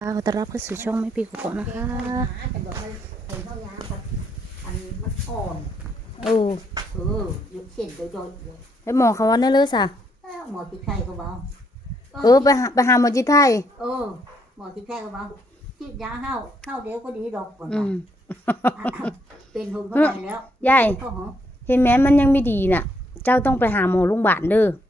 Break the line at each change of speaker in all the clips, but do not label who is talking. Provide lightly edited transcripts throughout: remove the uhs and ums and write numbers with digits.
ขอต้อนรับเข้าสู่ช่องแม่ปีกกอกนะคะ
จะบอกมันเป็นข้าวยางกับอันมันอ่อน
โอ้
ยุบเส้นโดย
ให้หมอเขาวันได้เลยสะ
หมอที่ไข่ก็เบา
ไปหาหมอจิตไทย
หมอที่ไข่ก็เบาฉีดยาเข้าเดี๋ยวก็ดีดอกก่อนเป็นทุนเท่าไหร่แล้ว
ยายเห็นไหมมันยังไม่ดีน่ะเจ้าต้องไปหาหมอโรงพยาบาลเด้อ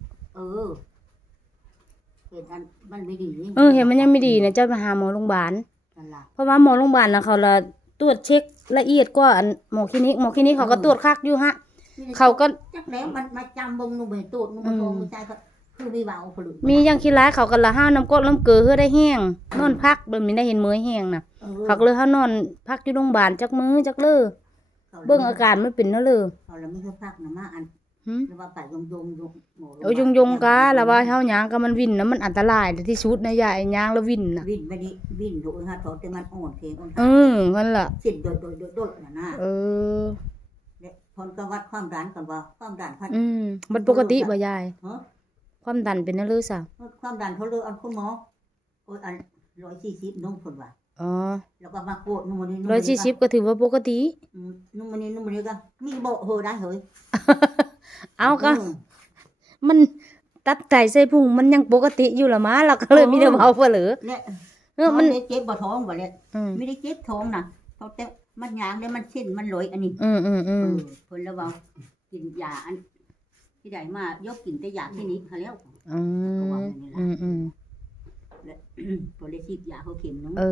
เห็นมันไม่ดี
เห็นมันยังไม่ดีนะเจ้าไปหาหมอโรงพยาบาลเพราะว่าหมอโรงพยาบาลนะเขาละตรวจเช็คละเอียดกว่าหมอคลินิกเขาก็ตรวจคักอยู่ฮะเขาก็
จักแล้วมันมาจำบงนุ่มไปตรวจนุ่มมาโทรมาใจก็คือมีเบาผลึก
มีอย่างคิดร้ายเขาก็ละห้าวน้ำก้นน้ำเกลือเพื่อได้แห้งนอนพักแบบนี้ได้เห็นมือแห้งน่ะเขาก็เลยห้าวนอนพักอยู่โรงพยาบาลจักมือจักเล่อเบิ่งอาการไม่เป็นนั่นเลย
เขาแล้วไม่เคยพักนะมาอันแล้วว่าไปยง
กะแล้วว่าเฮาหยางก็มันวิ่นนะมันอันตรายที่สุดนะยายหยางแล้ววิ่นน่ะ
วิ่นไปดิวิ่นดูฮะแต่มันอ่อนเพลงอ่อน
นั่นล่ะ
สิโดดน่ะนะเนี่ยพลก็วัดความดันกันว่าความดันพัด
มันปกติบ่ยายความดันเป็นนั่นเลยซะ
ความดันเขาเลยอันคุณหมออัน140นุ่มคนว่าแล้วก็มาโกดนุ่ม
นี้140ก็ถือว่าปกติ
นุ่มนี้ก็มีโบเฮอได้เฮ้ย
เอาก็มันตัดไตใส่พุงมันยังปกติอยู่ละมาเราก็เลยมีแต่เบาเผลอ
เนี่ยมันเจ็บบ่ท้องบ่เลยไม่ได้เจ็บท้องนะเขาแต่มันยางแล้วมันเส้นมันลอยอันนี้เพิ่นแล้วว่ากินยาอันที่ใดมายกกินแต่ยาที่นี้เขาแล้วก็ว่าอย่างนี้ล่ะและบ่ได้ฉีดยาเขาเข็มนึง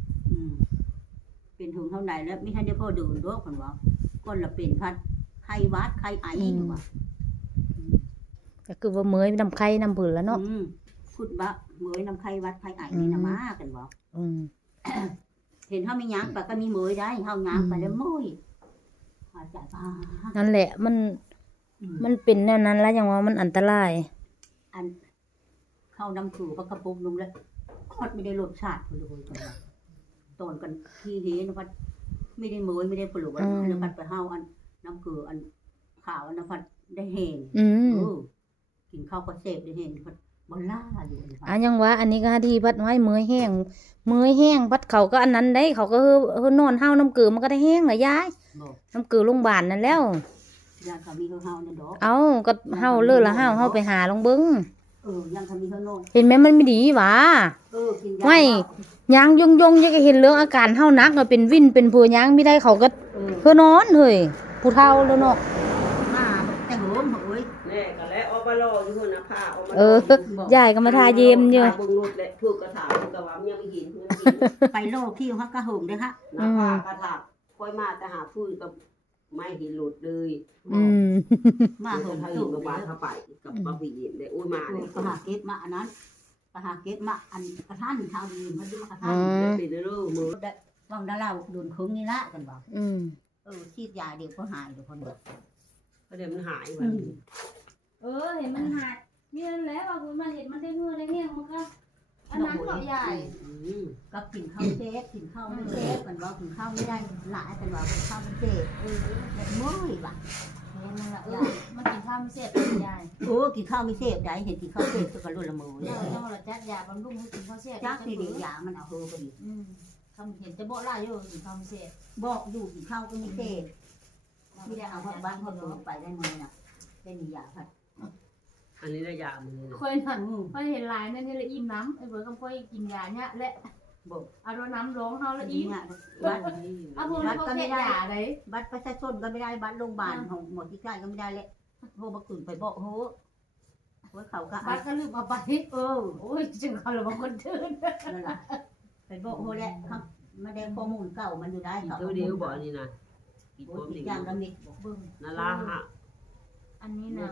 เป็นถุงเท่าไหร่แล้วไม่ทันได้พอดื่มด้วยเพิ่นว่าก้นละเป็นพัดไข้หวัดไข้ไอว่า
ก็คือว่าเมื่อยน้ำไข้น้ำผื่นแล้วเนาะ
พูดว่าเมื่อยน้ำไข้วัดไข้ไอนี่นะมากันบ่เห็นเฮามีหยังปะก็มีเมื่อยได้เฮาหยังไปแล้วเมื่อยหายใจบ้า
นั่นแหละมันเป็นแนวนั้นแล้วอย่างว่ามันอันตราย
อันเข้าน้ำคือปกระปุกลงแล้วคอดไม่ได้รสชาติเลยกันตอนกันที่เห็นว่าไม่ได้เมื่อยไม่ได้ปลุกอันแล้วพัดไปเฮาอันน้ำคืออันขาวอันพัดได้เห็นกินข้าวก็เสพได้เห็นพัดบอลล่าอยู่
ยังว่าอันนี้ก็ที่พัดไว้เมื่อยแห้งพัดเขาก็อันนั้นได้เขาก็นอนเฮาน้ำเกลือมันก็ได้แห้งเหรอยายน้ำเกลือโรงพยาบาลนั่นแล้ว
ยาเขามีเฮานั่นดอก
ก็เฮาเลิกละเฮาไปหาลงเบิ้ง
ยังเขามีเฮาโน่
เห็นไหมมันไม่ดีหวะไม่ยางยงยังเห็นเรื่องอาการเฮานักเป็นวินเป็นผัวยางไม่ได้เขาก็เพื่อนอนเฮ้ยผู้เฒ่าแล้วเนาะ
แต่โหมเฮ้ย
แน่ก็แล้วเอาไปรออยู่หั่นน่ะผ้าเอา
ยายก็มาทาเยี่ยมอยู่
เบิ่งรถแหละถูกกระถางก็ว่ายังไม่เห็น
ไปโลคิวฮักกะหงเด้อฮะ
น้าผ้ากระถางค่อยมาแต่หาฟื้นก็ไม่เห็นหลุดเลย
มาหง
ถูกกับบาดเข้าไปกับบ่มีเห็นได้โอ้ยมาเลย
ก็หาเก็บมาอันนั้นก็หาเก็บมาอันกระทานชาวดีมันอยู่มากระทาน
เป็นเด้อมื้อ
วังดาราโดนคึงนี่ละกันบ่ฉีดยาเดี๋ยวก็หายเดี๋ยวคนเบิด
ก็เดี๋ยวมันหายวันนี้
เห็นมันหายมีนั่นแหละว่าคุณมาเห็นมันได้เงื่อได้เงี้ยมันก็อันนั้นก็ใหญ่
ก็กินข้าวเจ๊กินข้าวไม่เจ๊กันว่ากินข้าวไม่ได้หลายกันว่ากินข้าวไม่เจ๊แบบมื้อว่ะ
นั่นแหละมันกินข้าวไม่เสร็จใหญ่
กินข้าวไม่เสร็จได้เห็นกินข้าวเสร็จก็รุ่นละมื้อ
จังว่าจัดยาบำรุงให้กินข้าวเสร็จ
จักสิดียามันเอาเฮอก็ดี
คำเห็นจะบอกล่าอยู่กินข้าวไม่เสร็จ
บอกอยู่กินข้าวก็ไม่เสร็จไม่ได้เอาบ้านพ่อตัวไปได้มื้อน่ะได้มียาพัด
อันนี้ได้ยามื้อ
ค่อยนั่นค่อยเห็นลายนั่นนี่ละอิ่มน้ำไอ้เบิร์ดก็ค่อยกินยาเนี่ยและ
บอก
เอาน้ำร้องเฮาละอิ่ม
บัตรก็ไม่ได้บัตรประชาชนก็ไม่ได้บัตรโรงพยาบาลของหมดที่ใกล้ก็ไม่ได้เลยโทรมาขึ้นไปบอกโหเขาก็
บัตรก็ลืมเอาไปโอ้ยจึงเขาเลยบางคนเดิน
นั่นแหละไปบอกโหแหละครับมาได้ข้อมูลเก่ามันอยู่ได้
เขาเดียวบอกนี่นะ
อีกอย่างละมิดบอก
เบิ้งนั่นละฮะ
อันนี้นะ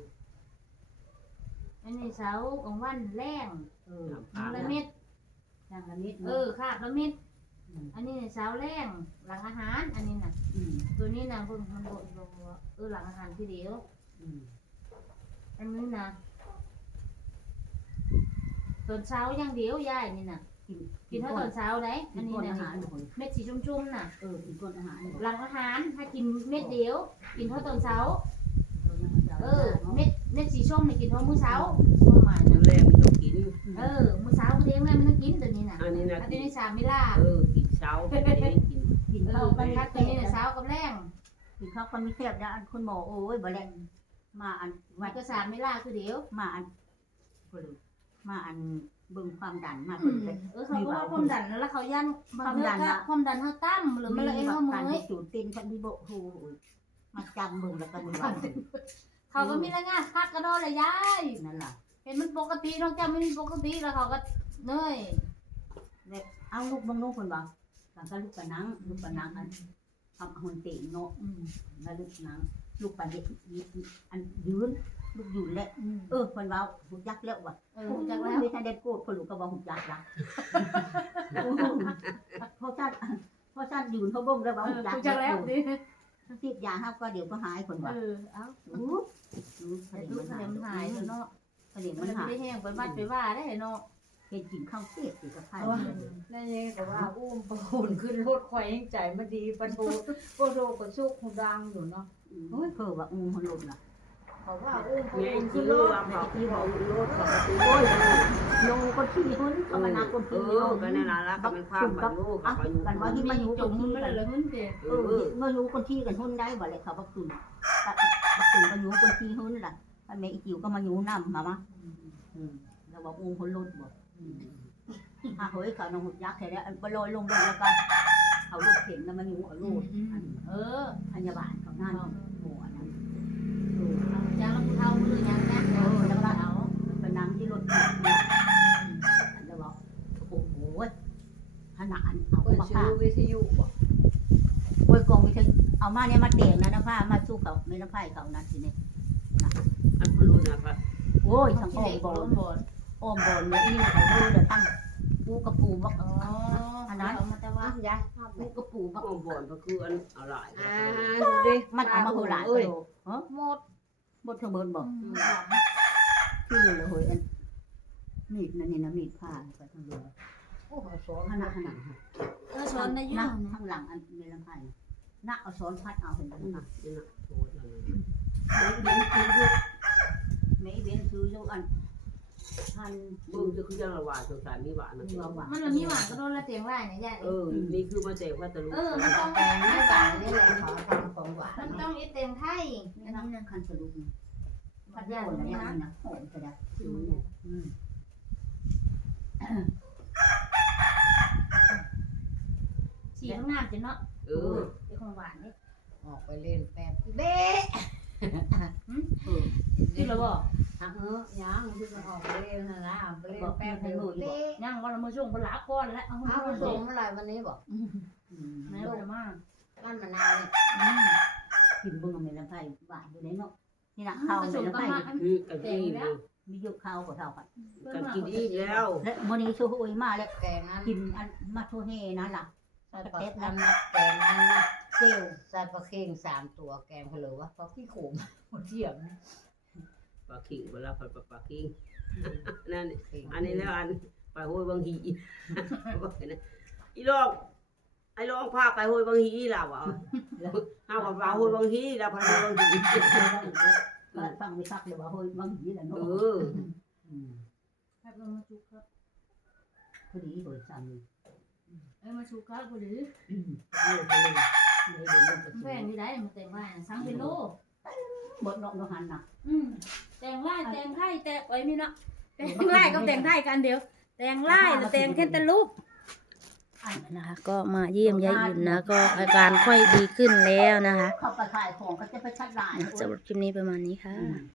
อันนี้เสาของวันแรงละเม็ด
อย่างละเม็ด
ขาดละเม็ดอันนี้เสาแรงหลังอาหารอันนี้น่ะตัวนี้นะคุณมันบอกหลังอาหารทีเดียวอันนี้นะตอนเช้าอย่างเดียวยายนี่น่ะกินเท่าตอนเช้าได้อันนี้นะเม็ดสีชุ่มๆน่ะ
กินก้นอาหาร
หลังอาหารถ้ากินเม็ดเดียวกินเท่าตอนเช้าเม็ดสีส้มเนี่ยกินเท่ามื้อเช้าประมาณ
มื้อแรกมันต้องกิน
มื้อเช้าเลี้ยงแม่มันต้องกินตัวนี้น่ะ
อันนี้นะ
อันนี้สามมิล่า
กินเช้าไม่ได้กิน
กินข้าวกัน
คัดตัวนี้น่ะเช้ากับแรง
กินข้าวกันไม่แซ่บนะอันคุณหมอโอ้ยบ่แลมาอัน
มันก็สามมิล่าคือเดี๋ยว
มาอันมาอันเบิ่งความดันมา
เขาก็ว่าความดันแล้วเขายันความดันเฮาตั้มหรือมันเลยเฮาเมื่อย
สูตรตีนพันธิโบโหมาจำเบิ่งแล้วก็มีวัน
เขาก็มีรายงานพักกระโดดเลยยาย
นั่นล่ะ
เห็นมันปกติน้องจำไม่ปกติแล้วเขาก็เนย
เอาลูกบางลูกคนบ่หลังก็ลูกปะนังอันทำหุ่นเตะเนาะแล้วลูกนังลูกปะเด็กอันยืนลูกยืนแหละคนว่าหุบยักแล้วว่ะ
จากแล้ว
ไม่ทันได้พูดคนลูกก็บอกหุบยักละเพราะท่านยืนเขาบ่งแล้วว่าหุบยัก
จากแล้วดิ
ติดยาห้าก็เดี๋ยวก็หายคนว่า
เอ้า
ลูก
ลูกเข็มหายแล้วเนาะ
เดี๋ยว
มั
มัน น
ไม่
หาย
ได้แห้งไปวัดไปว่าได้เนาะ
เห็นกินข้าวเสียสิกับไข่
นั่นเองแต่ว่าอุ้มประโคนขึ้นรถควายยังใจมาดีปะโทโกโดก็ชุกหูดังอยู่เนาะ
โอ้ยเพิ่ว่ามันลมน่ะ
เขาว่าอุ้มประ
ไง
โคน
กิ
ขึ้
น
น
ร
ร
ถ
ถ
ว่าเขาที่บอกรถเขา
โอ้ยลงคนที่หุ่นก็มานักคนที่
ก็นั่นล่ะแล้วก็มันความกับลูกเขาอยู่
กันว่าที่มาอยู่
จ
ค
ม
น
มัน
ที่
ไม่
กั
ได้
น
เลยมันเด็
มาอยู่คนที่กันหุ่นได้บ่เลยเขาบักตุนบักตุนก็อยู่คนที่หุ่นล่ะแม่อีจิ๋วก็มาอยู่นำมาแล้วว่าอุ้มคนรถบ่เฮ้ยเขาน้องหุบยักษ์แท้แล้วอันก็ลอยลงแล้วก็เขาลูกเข็นแล้วมาอยู่เอาลูกพยาบาลเขานั่นโอ้อันนั้น
ยังเท่ามือยังนะ
แล้วก็เอาไปนั่งที่รถเนี่ยแล้วบอกโอ้โหขนาดเอา
เปิด
มา
ชื่
ผ้า
อวิทยุบ่
โอ้ยกองวิทย์เอามาเนี่ยมาเตียงนะน้ำผ้ามาสู้เขาไม่น้ำผ้าเขานั่นสิเนี่ย
อันพลูนะครับ
โอ้ยทั้งอ้อมบอลอ้อมบอลเนี่ยนี่เขาดูเดี๋ยวตั้งปูกระปูบัก
อันนั้นมาแต่ว่า
ยาย
ปูกระปูบัก
ก็บ่นก็คืออันอร่อย
ดูดิ
มันเอามาโหหลาย
เอ้ย
โลฮะ
หมด
บดเทอร์เบิร์นบอกที่เหลือเลยอันมีดนั่นนี่นะมีดผ้าไปทั้งเรือ
โอ้โหสอน
ขนาด
ช้อนในยุ่
นะ
ง
ข้างหลังอันเมลังไผ่นักเอาช้อนพัดเอาเห็นไหม
นี่
นะ
นะโทษเลย
เบนซื้อลูกไม่เบนซื้อลูกอันพัน
มึงจะคือจะระหว่างสงสารมีหวานนะ
มันมีหวานก็โดนละเตียงไร่เนี่ยยาย
นี่คือมาเจ็บว่าตะลุ
มันต้อง
แกงไม่หวานนี่แหละขอทำของหวาน
มันต้องอีเตียงไทย
นี่นะคันสรุปพัดยาคนนี้นะหอมจะได้
สีข้างหน้าจะเนาะไอ้ของหวานนี่
ออกไปเล่นแป๊บเบ๊
ที่เราบอก
ยังที่จะออกไปเล่นนะไปเล่นแป๊บเดียวเบ๊
ย่างวันละมือช่วงคนละก้อนแล้วเอา
เอาผสมอะไรวันนี้บอก
ไม่ได้มาก
ก้านมะนาวเนี่ย
กินเบิ่งเมลังไผ่หวานอยู่ในเนาะนี่นะข้าวเมลังไผ่
กันกิน
มีเยอะข้าวกว่าเท่ากัน
กันกินอีกแล้ว
และวันนี้ช่วยมาแล้ว
แกงนั้น
กินอันมาโทเฮนั่นล่ะ
ใส่ปลาแกงนั้นนะเจลใส่ปลาเค็ง3 ตัวแกงเพลอวะปลาขี้โขมหมดเที่ยง
ปลาขิงเวลาปลาขิงนั่นอันนี้แล้วอันไปห้วยบางฮีอีลองไอ้ลองพาไปห้วยบางฮีล่ะวะห้าว่าห้วยบางฮีแล้วพาห้วยบางฮี
ฟังไม่ซักเลยว่าเฮ้ยบางทีแหละเนาะ
แค่เรามาชุกครับ
พอดีโดยซ้ำ
มาชุกครับพอดี
เลยเลย
แฟนนี่ได้มาแต่งว่าสังเป็นโล
บดนอกนหันน่ะ
แต่งไล่แต่งไทยแต่ไว้นี่เนาะแต่งไล่กับแต่งไทยกันเดียวแต่งไล่หรือแต่งแค่แต่ลูกนะคะก็มาเยี่ยมยายอิ่นนะก็อาการค่อยดีขึ้นแล้วนะคะ
เข้าไปขายของก็จะไปชัดลาย
สำหรับคลิปนี้ประมาณนี้ค่ะ